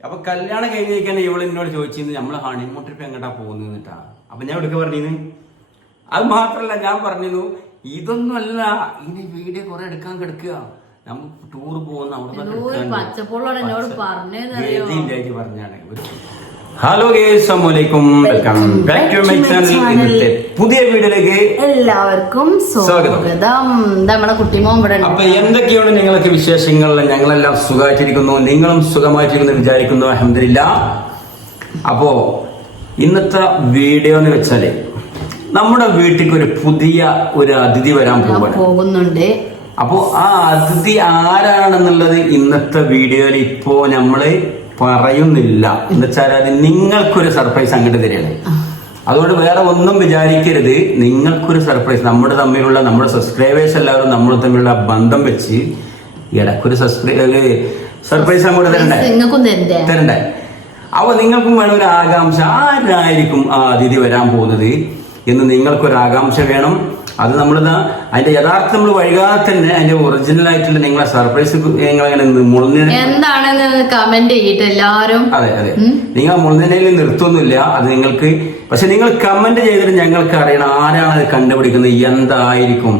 അപ്പൊ കല്യാണം കഴിഞ്ഞ് കഴിക്കാണ്ട് ഇവൾ എന്നോട് ചോദിച്ചിരുന്നു നമ്മൾ ഹണിമൂൺ ട്രിപ്പ് എങ്ങോട്ടാ പോകുന്നത് കേട്ടാ അപ്പൊ ഞാൻ എടുക്ക പറഞ്ഞിരുന്നു? അത് മാത്രല്ല ഞാൻ പറഞ്ഞിരുന്നു ഇതൊന്നുമല്ല ഇനി വീഡിയോ കുറെ എടുക്കാൻ കിടക്കുക. നമുക്ക് ടൂർ പോകുന്ന അവിടെ പറഞ്ഞാണ്. ഒരു ഹലോ അസ്സലാമലൈക്കും welcome back to my channel ഇന്നത്തെ പുതിയ വീഡിയോയിലേക്ക് എല്ലാവർക്കും സ്വാഗതം. നമ്മുടെ കുട്ടി മോൻ കുട്ടിമോൻ ഇവിടെ. അപ്പൊ എന്തൊക്കെയാണ് നിങ്ങളൊക്കെ വിശേഷങ്ങൾ? ഞങ്ങളെല്ലാം സുഖമായിട്ടിരിക്കുന്നു. നിങ്ങളും സുഖമായിട്ടിരിക്കുന്നു വിചാരിക്കുന്നു. അഹമ്മദില്ല അപ്പോ ഇന്നത്തെ വീഡിയോ എന്ന് വെച്ചാൽ നമ്മുടെ വീട്ടിലേക്ക് ഒരു പുതിയ ഒരു അതിഥി വരാൻ പോകുന്നുണ്ട്. അപ്പോ ആ അതിഥി ആരാണെന്നുള്ളത് ഇന്നത്തെ വീഡിയോയിൽ ഇപ്പോ നമ്മൾ പറയുന്നില്ല. എന്ന് വെച്ചാൽ അത് നിങ്ങൾക്കൊരു സർപ്രൈസ് അങ്ങോട്ട് തരികയാണ്. അതുകൊണ്ട് വേറെ ഒന്നും വിചാരിക്കരുത്. നിങ്ങൾക്കൊരു സർപ്രൈസ്. നമ്മുടെ തമ്മിലുള്ള നമ്മുടെ സബ്സ്ക്രൈബേഴ്സ് എല്ലാവരും നമ്മൾ തമ്മിലുള്ള ബന്ധം വെച്ച് ഇടക്കൊരു സബ്സ്ക്രൈബ് സർപ്രൈസ് അങ്ങോട്ട് തരണ്ടേ? തരണ്ടേ? തരണ്ടേ. അപ്പൊ നിങ്ങൾക്കും വേണം ഒരു ആകാംക്ഷ. ആരായിരിക്കും ആ അതിഥി വരാൻ പോകുന്നത് എന്ന് നിങ്ങൾക്കൊരു ആകാംക്ഷ വേണം. അത് നമ്മളിതാ അതിന്റെ യഥാർത്ഥം നമ്മൾ വൈകാതെ തന്നെ അതിന്റെ ഒറിജിനൽ ആയിട്ടുള്ള നിങ്ങളെ സർപ്രൈസ് നിങ്ങൾ അങ്ങനെ എന്താണെന്ന് കമന്റ് ചെയ്തിട്ട് എല്ലാവരും. അതെ അതെ. നിങ്ങൾ മുളനിരയിൽ നിർത്തുന്നില്ല അത് നിങ്ങൾക്ക് പക്ഷെ നിങ്ങൾ കമന്റ് ചെയ്തിട്ട് ഞങ്ങൾക്ക് അറിയണം ആരാണ് അത് കണ്ടുപിടിക്കുന്നത് എന്തായിരിക്കും.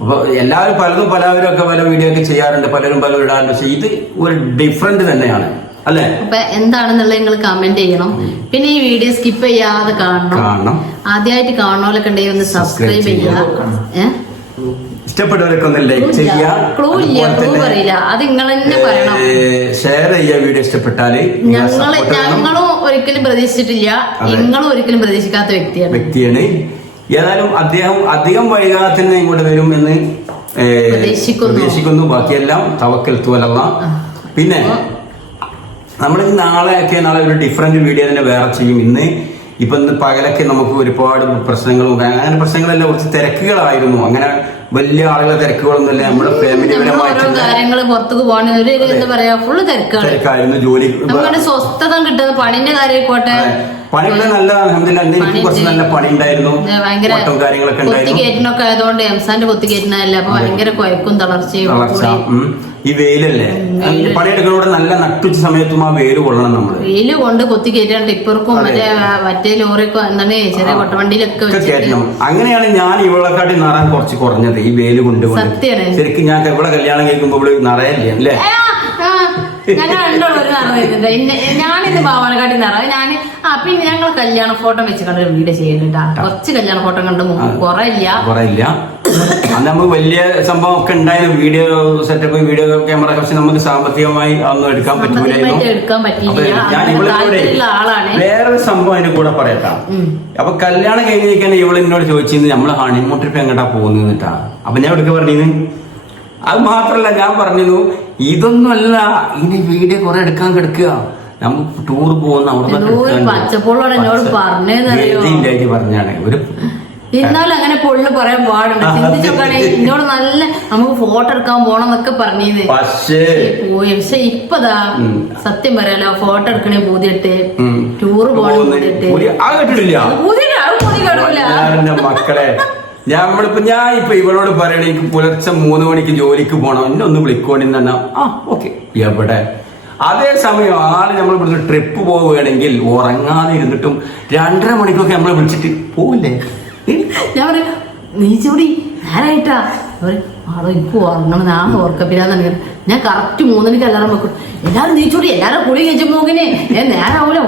അപ്പൊ എല്ലാവരും പലതും പലവരും ഒക്കെ പല വീഡിയോ ഒക്കെ ചെയ്യാറുണ്ട് പലരും പലരും ഇടാറുണ്ട്. പക്ഷെ ഇത് ഒരു ഡിഫറെന്റ് തന്നെയാണ് അല്ലെ? അപ്പൊ എന്താണെന്നുള്ളത് നിങ്ങൾ കമന്റ് ചെയ്യണം. പിന്നെ ഈ വീഡിയോ സ്കിപ്പ് ചെയ്യാതെ കാണണം. കാണണം. ആദ്യമായിട്ട് കാണുന്നവരൊക്കെ ഉണ്ടെങ്കിൽ ഒന്ന് സബ്സ്ക്രൈബ് ചെയ്യുക. ഏഹ് ഇഷ്ടപ്പെട്ടവരൊക്കെ ഒന്ന് ലൈക്ക് ചെയ്യുക. ഷെയർ ചെയ്യുക വീഡിയോ ഇഷ്ടപ്പെട്ടാൽ. ഞങ്ങൾ ഒരിക്കലും പ്രതീക്ഷിച്ചിട്ടില്ല. നിങ്ങളും ഒരിക്കലും പ്രതീക്ഷിക്കാത്ത വ്യക്തിയാണ്. വ്യക്തിയാണ്. ഏതായാലും അദ്ദേഹം അധികം വൈകാതെ തന്നെ ഇങ്ങോട്ട് വരും എന്ന് പ്രതീക്ഷിക്കുന്നു. ബാക്കിയെല്ലാം തവക്കൽ തുവലല്ല. പിന്നെ നമ്മൾ നാളെ ഒക്കെ നാളെ ഒരു ഡിഫറെന്റ് വീഡിയോ തന്നെ വേറെ ചെയ്യും ഇന്ന്. ഇപ്പൊ ഇന്ന് പകലൊക്കെ നമുക്ക് ഒരുപാട് പ്രശ്നങ്ങളും അങ്ങനെ പ്രശ്നങ്ങളല്ല കുറച്ച് തിരക്കുകളായിരുന്നു. അങ്ങനെ വലിയ ആളുകളെ തിരക്കുകളൊന്നുമില്ല. നമ്മുടെ ഫാമിലി പുറത്തേക്ക് പോകണ. ഒരു എന്താ പറയാ ഫുള്ള് തിരക്കാണ്. തിരക്കായിരുന്നു. ജോലി സ്വസ്ഥത കിട്ടുന്നത് പണിന്റെ കാര്യമായിക്കോട്ടെ. പണിയുടെ നല്ല അൽഹംദുലില്ലാ എനിക്ക് കുറച്ച് നല്ല പണി ഉണ്ടായിരുന്നു ഓട്ടവും കാര്യങ്ങളൊക്കെ ഉണ്ടായിരുന്നു. കൊത്തിക്കയറ്റിനൊക്കെ ആയതുകൊണ്ട് എംസാന്റെ കൊത്തിക്കയറ്റിനല്ല അപ്പൊ ഭയങ്കര കുഴക്കും തളർച്ചയും ഉം. ഈ വെയിലല്ലേ? പണിയെടുക്കുന്നതോടെ നല്ല നട്ടുച്ച സമയത്തും ആ വെയിൽ കൊള്ളണം നമ്മൾ. വെയിൽ കൊണ്ട് കൊത്തിക്കയറ്റാൻ ടിപ്പർക്കും മറ്റേ മറ്റേ ലോറിക്കും എന്താണ് ചെറിയ കൊട്ടവണ്ടിയിലൊക്കെ കയറ്റണം. അങ്ങനെയാണ് ഞാൻ ഇവളെക്കാട്ടി നിറം കുറച്ച് കുറഞ്ഞത് ഈ വെയിൽ സത്യാണ്. ശരിക്കും ഞാൻ ഇവിടെ കല്യാണം കേൾക്കുമ്പോൾ ഇവിടെ നിറയല്ലേ അല്ലേ? ആ, രണ്ടുള്ള ഒരു നിറ വരുന്നുണ്ട് ഞാനിന്ന് പാവാനക്കാട്ടി നിറ ഞാൻ ആ പിന്നെ ഞങ്ങൾ കല്യാണ ഫോട്ടോ വെച്ച് കണ്ട വീട് വീഡിയോ ചെയ്യുന്നുണ്ടാ കുറച്ച് കല്യാണ ഫോട്ടോ കണ്ടു കൊറയില്ല ഇല്ല കുറെ ഇല്ല അന്ന് നമുക്ക് വലിയ സംഭവം ഒക്കെ ഉണ്ടായിരുന്നു വീഡിയോ സെറ്റപ്പ് വീഡിയോ ക്യാമറ കുറച്ച് നമുക്ക് സാമ്പത്തികമായി ഒന്നും എടുക്കാൻ പറ്റൂലായിരുന്നു ഞാൻ. വേറൊരു സംഭവം അതിന്റെ കൂടെ പറയട്ടാ. അപ്പൊ കല്യാണം കഴിഞ്ഞിരിക്കാൻ ഇവൾ എന്നോട് ചോദിച്ചിരുന്നു നമ്മൾ ഹണിമൂൺ ട്രിപ്പ് എങ്ങോട്ടാ പോകുന്നിട്ടാ അപ്പൊ ഞാൻ എടുക്ക പറഞ്ഞിരുന്നു. അത് മാത്രല്ല ഞാൻ പറഞ്ഞിരുന്നു ഇതൊന്നുമല്ല. ഇനി വീഡിയോ കുറെ എടുക്കാൻ കിടക്കുക. നമുക്ക് ടൂർ പോകുന്ന അവിടെ? പറഞ്ഞാണ്. ഒരു എന്നാലും അങ്ങനെ പൊള്ളു പറയാൻ പാടുണ്ട്. ചിന്തിച്ചോക്കാണെ എന്നോട് നല്ല നമുക്ക് ഫോട്ടോ എടുക്കാൻ പോണം എന്നൊക്കെ പറഞ്ഞത് പക്ഷേ പോയി. പക്ഷെ ഇപ്പതാ. സത്യം പറയാലോ ഫോട്ടോ എടുക്കണേ പൂതിയിട്ട്. ടൂർ പോകണം പൂതിയിട്ട്. പുതിയ- മക്കളെ നമ്മളിപ്പോ ഞാൻ ഇപ്പൊ ഇവളോട് പറയണ എനിക്ക് പുലർച്ചെ മൂന്ന് മണിക്ക് ജോലിക്ക് പോകണം എന്നെ ഒന്ന് വിളിക്കോണ്ടി തന്നെ ആ ഓക്കെ. എവിടെ? അതേ സമയം ആൾ നമ്മൾ ഇവിടുന്ന് ട്രിപ്പ് പോവുകയാണെങ്കിൽ ഉറങ്ങാതെ ഇരുന്നിട്ടും രണ്ടര മണിക്കൊക്കെ നമ്മളെ വിളിച്ചിട്ട് പോവില്ലേ? ഞാൻ പറയും നീ ചൂടി നേരായിട്ടാ ആളോ ഇപ്പൊ ഉറങ്ങണം ഞാൻ ഓർക്കപ്പില്ലാന്ന് ഞാൻ കറക്റ്റ് മൂന്നണിക്ക് അലാറം വെക്കും. എല്ലാരും നീച്ചോട്ടെ എല്ലാരും കുളി കഴിച്ചു പോകിനെ. ഞാൻ നേരാവൂല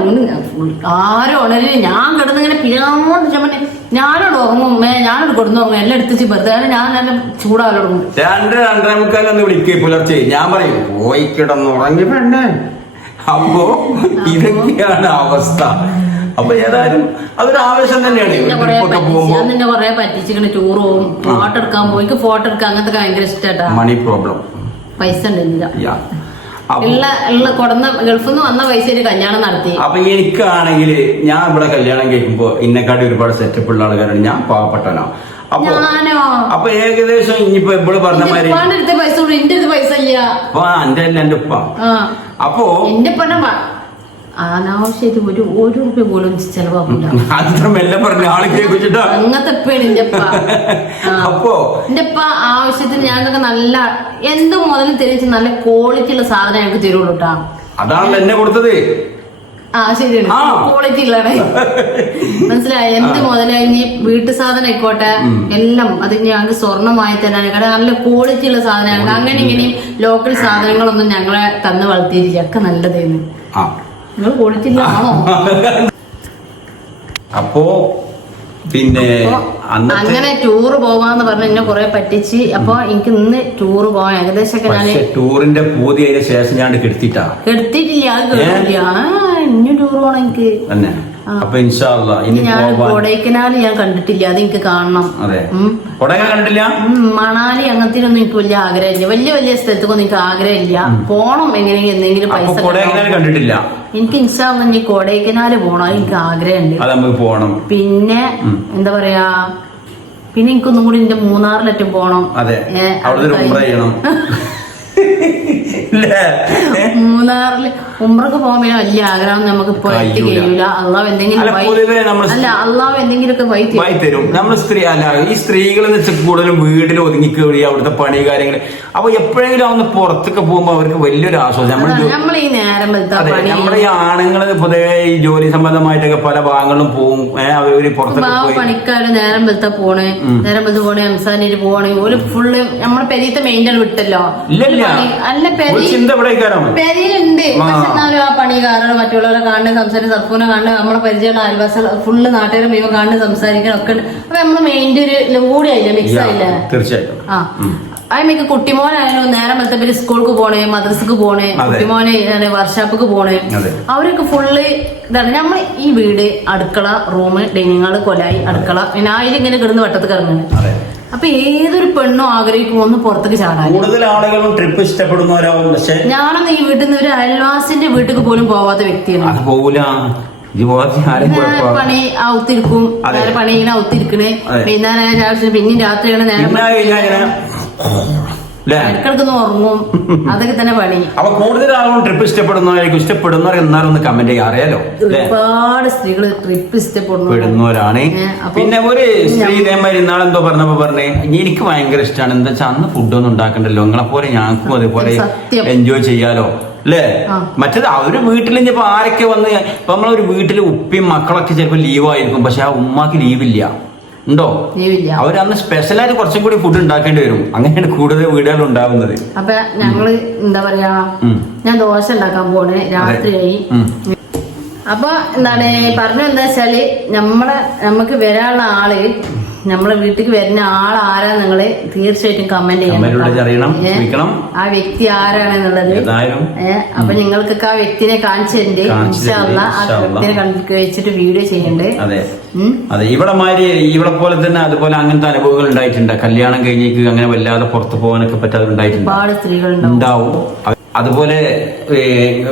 ആരും ഉണരില്ല. ഞാൻ കിടന്നിങ്ങനെ പിഴാമോണ്ട് ചമ്മനെ ഞാനോട് ഉറങ്ങും മേ ഞാനോട് കൊടുന്നുറങ്ങും എല്ലാം എടുത്ത് വെറുതെ ഞാൻ നല്ല ചൂടാവലോടും രണ്ടര രണ്ടര മുക്കാലൊന്ന് വിളിക്കേ പുലർച്ചെ. ഞാൻ പറയും പോയി കിടന്നുറങ്ങി പെണ്ണേ. അപ്പോ? ഇതൊക്കെയാണ് അവസ്ഥ. അപ്പൊ ഏതായാലും അതൊരു ആവേശം തന്നെയാണ്. ഞാൻ നിന്നെ കൊറേ പറ്റിച്ചിങ്ങനെ ടൂർ പോകും ഫോട്ടോ എടുക്കാൻ പോയി ഫോട്ടോ എടുക്കാൻ അങ്ങനത്തെ ഭയങ്കര ഇഷ്ടാട്ടാ. മണി പ്രോബ്ലം പൈസ ഉള്ള ഗൾഫിൽ നിന്ന് വന്ന പൈസ കല്യാണം നടത്തി. അപ്പൊ എനിക്കാണെങ്കിൽ ഞാൻ ഇവിടെ കല്യാണം കഴിക്കുമ്പോ ഇന്നെക്കാട്ടി ഒരുപാട് സെറ്റപ്പ് ഉള്ള ആൾക്കാരാണ്. ഞാൻ പാവപ്പെട്ടനോ അപ്പൊ അപ്പൊ ഏകദേശം ഇനിയിപ്പോ ഇവിടെ പറഞ്ഞ മാതിരി പൈസ എന്റെ പൈസ ഇല്ല. അപ്പൊ എന്റെ അല്ല എന്റെ ഉപ്പ. അപ്പോ എന്റെ അനാവശ്യമായിട്ട് ഒരു ഒരു റുപ്യ പോലും ചെലവാക്കില്ല അങ്ങനത്തെ ഉപ്പയാണ് എന്റെ അപ്പോ? എന്റെ അപ്പ ആവശ്യത്തിന് ഞാനൊക്കെ നല്ല എന്ത് മുതലും തിരിച്ച് നല്ല ക്വാളിറ്റി ഉള്ള സാധനം ഞങ്ങൾക്ക് തരുള്ളൂ കേട്ടാ എന്നെ കൊടുത്തത്. ആ ശരിയാണ്. ക്വാളിറ്റി ഉള്ളതാണ്. മനസ്സിലായി? എന്ത് മുതലായി വീട്ടു സാധനം ആയിക്കോട്ടെ. എല്ലാം അത് ഞങ്ങൾക്ക് സ്വർണമായി തന്നെ കാരണം നല്ല ക്വാളിറ്റി ഉള്ള സാധനമാണ് അങ്ങനെ ഇങ്ങനെയും ലോക്കൽ സാധനങ്ങളൊന്നും ഞങ്ങളെ തന്ന് വളർത്തിയിരിക്കും ഒക്കെ നല്ലതായിരുന്നു നിങ്ങൾ അപ്പോ പിന്നെ അങ്ങനെ ടൂറ് പോവാന്ന് പറഞ്ഞ് എന്നെ കുറെ പറ്റിച്ച് അപ്പൊ എനിക്ക് ഇന്ന് ടൂറ് പോവാൻ ഏകദേശം ടൂറിന്റെ പൂതി അതിന് ശേഷം ഞാൻ കെടുത്തിട്ടാ കെടുത്തിട്ടില്ല അത് കേട്ടില്ല ഇനി ടൂർ പോണം എനിക്ക്. തന്നെ. അപ്പൊ ഇൻഷാല്ല ഇനി ഞാൻ കൊടൈക്കനാൽ ഞാൻ കണ്ടിട്ടില്ല അത് എനിക്ക് കാണണം. അതെ. ഉം. കണ്ടില്ല മണാലി അങ്ങനത്തിനൊന്നും എനിക്ക് വലിയ ആഗ്രഹമില്ല. വലിയ വലിയ സ്ഥലത്തൊന്നും എനിക്ക് ആഗ്രഹമില്ല. പോണം എങ്ങനെയെങ്കിലും എന്തെങ്കിലും പൈസ കിട്ടണം. കണ്ടിട്ടില്ല? എനിക്ക് ഇൻഷാല്ല ഇനി കൊടൈക്കനാൽ പോണം എനിക്ക് ആഗ്രഹമുണ്ട്. അത് നമുക്ക് പോണം. പിന്നെ എന്താ പറയാ പിന്നെ എനിക്കൊന്നും കൂടി എന്റെ മൂന്നാറിലറ്റും പോണം. അതെ. ഉംറ ചെയ്യണം? മൂന്നാറിൽ ഉമ്രക്ക് പോകുമ്പോ വലിയ ആഗ്രഹം നമുക്ക് ഇപ്പൊ കഴിയൂല. അള്ളാവ് എന്തെങ്കിലും അല്ല, അള്ളാവ് എന്തെങ്കിലുമൊക്കെ വഴി തരും. നമ്മൾ സ്ത്രീ അല്ല ഈ സ്ത്രീകൾ എന്ന് വെച്ചാൽ കൂടുതലും വീട്ടിൽ ഒതുങ്ങി ഒതുങ്ങിക്കേറി അവിടുത്തെ പണി കാര്യങ്ങൾ അപ്പൊ എപ്പോഴെങ്കിലും അവന്ന് പുറത്തൊക്കെ പോകുമ്പോ അവർക്ക് വലിയൊരു ആശ്വാസം. നമ്മൾ ഈ നേരം നമ്മുടെ ഈ ആണുങ്ങൾ പൊതുവെ ഈ ജോലി സംബന്ധമായിട്ടൊക്കെ പല ഭാഗങ്ങളിലും പോകും. അവർ അവർ പുറത്തൊക്കെ പണിക്കാര് നേരം വെളുത്ത പോണേ. നേരം വെളുത്ത് പോണേ സംസാരിച്ച് പോണേ. ഒരു ഫുള്ള് നമ്മുടെ പെരീത്തെ മെയിന്റെ വിട്ടല്ലോ. പണി- അല്ല ഒരു പെരി ചിന്ത ഇവിടെ കയറാം ആ. പക്ഷെ എന്നാലും ആ മറ്റുള്ളവരെ കാണുന്ന സംസാരിച്ച് സർഫൂനെ കാണുന്നത് നമ്മുടെ പരിചയമുള്ള അയൽവാസികൾ ഫുള്ള് നാട്ടുകാരെ ഇവ കാണുന്ന സംസാരിക്കണം ഒക്കെ ഉണ്ട്. അപ്പൊ നമ്മൾ മെയിന്റെ ഒരു കൂടി ആയില്ല? മിക്സ് ആയില്ലേ? തീർച്ചയായിട്ടും. ആ. അതിനൊക്കെ കുട്ടിമോനായാലും നേരം വെളുത്തപ്പര് സ്കൂൾക്ക് പോണേ മദ്രസക്ക് പോണേ. കുട്ടിമോനെ വർഷാപ്പിക്ക് പോണേ. അവരൊക്കെ ഫുള്ള് ഇതാണ്. നമ്മൾ ഈ വീട് അടുക്കള റൂം ഡൈനിങ് ഹാൾ കൊലായി അടുക്കള പിന്നെ ആയിരം ഇങ്ങനെ കിടന്ന് വട്ടത്ത് കറങ്ങുന്നത്. അപ്പൊ ഏതൊരു പെണ്ണും ആഗ്രഹിക്കും ഒന്ന് പുറത്തേക്ക് ചാടാൻ. കൂടുതൽ ആളുകളും ട്രിപ്പ് ഇഷ്ടപ്പെടുന്നവരാവും. പക്ഷെ ഞാനൊന്നും ഈ വീട്ടിൽ നിന്ന് ഒരു അയൽവാസിന്റെ വീട്ടിൽ പോലും പോവാത്ത വ്യക്തിയാണ്. അത് പോവില്ല പണി ഔത്തിരിക്കും പണി ഇങ്ങനെ ഔത്തിരിക്കണേ പിന്നെ രാവിലെ പിന്നെയും രാത്രിയാണ് നേരം ഇടക്കിടക്കൊന്ന് ഉറങ്ങും. അതൊക്കെ തന്നെ പണി. അപ്പൊ കൂടുതൽ ആളുകളും ട്രിപ്പ് ഇഷ്ടപ്പെടുന്നവരായിരിക്കും ഇഷ്ടപ്പെടുന്നവർ എന്നാലും ഒന്ന് കമന്റ് ചെയ്യാം. അറിയാലോ? ഒരുപാട് സ്ത്രീകൾ ട്രിപ്പ് ഇഷ്ടപ്പെടുന്നു. പെടുന്നവരാണ്. ഏ, അപ്പൊ പിന്നെ ഒരു സ്ത്രീ ഇതേമാതിരി ഇന്നാളെ എന്തോ പറഞ്ഞപ്പോ പറഞ്ഞേ എനിക്ക് ഭയങ്കര ഇഷ്ടമാണ് എന്താ വെച്ചാൽ അന്ന് ഫുഡൊന്നും ഉണ്ടാക്കണ്ടല്ലോ. നിങ്ങളെ പോലെ ഞങ്ങൾക്കും അതേപോലെ എൻജോയ് ചെയ്യാലോ. അല്ലേ. മറ്റേത് അവർ വീട്ടിൽ ഇനിയിപ്പോ ആരൊക്കെ വന്ന് ഇപ്പൊ നമ്മളൊരു വീട്ടിൽ ഉപ്പയും മക്കളൊക്കെ ചിലപ്പോൾ ലീവായിരിക്കും പക്ഷെ ആ ഉമ്മാക്ക് ലീവില്ല ഉണ്ടോ? അവരന്ന് സ്പെഷ്യലായിട്ട് കുറച്ചും കൂടി ഫുഡ് ഉണ്ടാക്കേണ്ടി വരും. അങ്ങനെയാണ് കൂടുതൽ വീടുകൾ ഉണ്ടാവുന്നത്. അപ്പൊ ഞങ്ങൾ എന്താ പറയാ ഞാൻ ദോശ ഉണ്ടാക്കാൻ പോണേ രാത്രിയായി. അപ്പൊ എന്താണ് പറഞ്ഞു എന്താ വെച്ചാൽ നമ്മളെ നമുക്ക് വരാനുള്ള ആൾ നമ്മളെ വീട്ടിലേക്ക് വരുന്ന ആൾ ആരാ നിങ്ങൾ? തീർച്ചയായിട്ടും കമന്റ് ചെയ്യണം. ആ വ്യക്തി ആരാണെന്നുള്ളത്? അപ്പൊ നിങ്ങൾക്കൊക്കെ ആ വ്യക്തിനെ കാണിച്ചു തരണ്ട് ആ. വ്യക്തിനെ വെച്ചിട്ട് വീഡിയോ ചെയ്യണ്ടേ അതെ. അതെ ഇവിടെ മാതിരി ഇവിടെ പോലെ തന്നെ അതുപോലെ അങ്ങനത്തെ അനുഭവങ്ങൾ ഉണ്ടായിട്ടുണ്ട്. കല്യാണം കഴിഞ്ഞേക്ക് അങ്ങനെ വല്ലാതെ പുറത്തു പോകാനൊക്കെ പറ്റാതെ ഉണ്ടായിട്ടുണ്ട്. ഒരുപാട് സ്ത്രീകളുണ്ടാവും. ഉണ്ടാവും. അതുപോലെ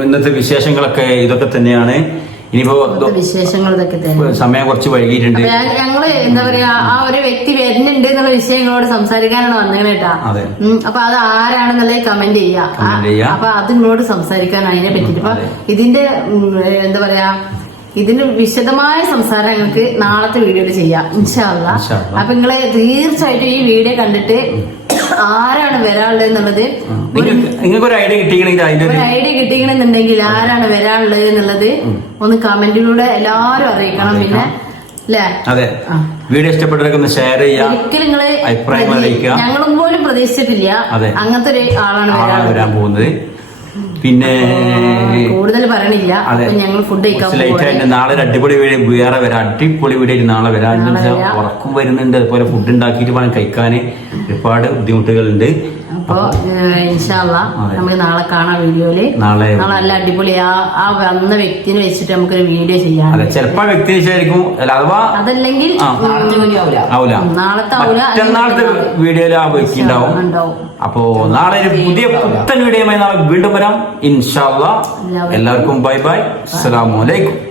ഇന്നത്തെ വിശേഷങ്ങളൊക്കെ ഇതൊക്കെ തന്നെയാണ്. ഇനിയിപ്പോ വിശേഷങ്ങൾ ഇതൊക്കെ സമയം കുറച്ച് വൈകിട്ടുണ്ട് ഞങ്ങൾ എന്താ പറയാ ആ ഒരു വ്യക്തി വരുന്നുണ്ട് എന്നുള്ള വിഷയങ്ങളോട് സംസാരിക്കാനാണ് വന്നത് കേട്ടാ അപ്പൊ അത് ആരാണെന്നുള്ളത് കമന്റ് ചെയ്യാ. അപ്പൊ അത് സംസാരിക്കാൻ അതിനെ പറ്റിട്ട് അപ്പൊ ഇതിന്റെ എന്താ പറയാ ഇതിന് വിശദമായ സംസാരം ഞങ്ങൾക്ക് നാളത്തെ വീഡിയോയിൽ ചെയ്യാം. ഇൻഷാല്ല. അപ്പൊ നിങ്ങൾ തീർച്ചയായിട്ടും ഈ വീഡിയോ കണ്ടിട്ട് ആരാണ് വരാനുള്ളത് എന്നുള്ളത് നിങ്ങൾക്ക് ഒരു ഐഡിയ അതിന്റെ ഒരു ഐഡിയ കിട്ടിക്കണമെന്നുണ്ടെങ്കിൽ ആരാണ് വരാനുള്ളത് എന്നുള്ളത് ഒന്ന് കമന്റിലൂടെ എല്ലാരും അറിയിക്കണം പിന്നെ. അല്ലേ അതെ. വീഡിയോ ഇഷ്ടപ്പെട്ടവരൊക്കെ ഒന്ന് ഷെയർ ചെയ്യാം ഒരിക്കലും നിങ്ങൾ അഭിപ്രായങ്ങൾ അറിയിക്കാം അറിയിക്കുക. ഞങ്ങളും പോലും പ്രതീക്ഷിച്ചിട്ടില്ല. അങ്ങനത്തെ ഒരു ആളാണ് വരാൻ പോകുന്നത്. പിന്നെ കൂടുതൽ പറയണില്ല. അതെ. ഞങ്ങൾ ഫുഡ് കഴിക്കാൻ പോകുന്നത് നാളെ ഒരു അടിപൊളി വീഡിയോ വേറെ വരാം. അടിപൊളി വീഡിയോ നാളെ വരാം. ഉറക്കം വരുന്നുണ്ട്. അതുപോലെ ഫുഡ് ഉണ്ടാക്കിയിട്ട് വേണം കഴിക്കാൻ ഒരുപാട് ബുദ്ധിമുട്ടുകളുണ്ട്. അപ്പൊ ഇൻഷാല്ല. നമുക്ക് നാളെ കാണാം വീഡിയോയിൽ. നാളെ. നല്ല അടിപൊളി ആ ആ വന്ന വ്യക്തിനെ വെച്ചിട്ട് നമുക്കൊരു വീഡിയോ ചെയ്യാം. ചിലപ്പോ വ്യക്തി അഥവാ അതല്ലെങ്കിൽ നാളത്തെ മറ്റന്നാളത്തെ വീഡിയോയിൽ ആ വ്യക്തി ഉണ്ടാവും. അപ്പോ നാളെ ഒരു പുതിയ പുത്തൻ വീഡിയോയുമായി നാളെ വീണ്ടും വരാം. ഇൻഷാല്ല എല്ലാവർക്കും. ബൈ. ബൈ. അസ്സലാമു അലൈക്കും.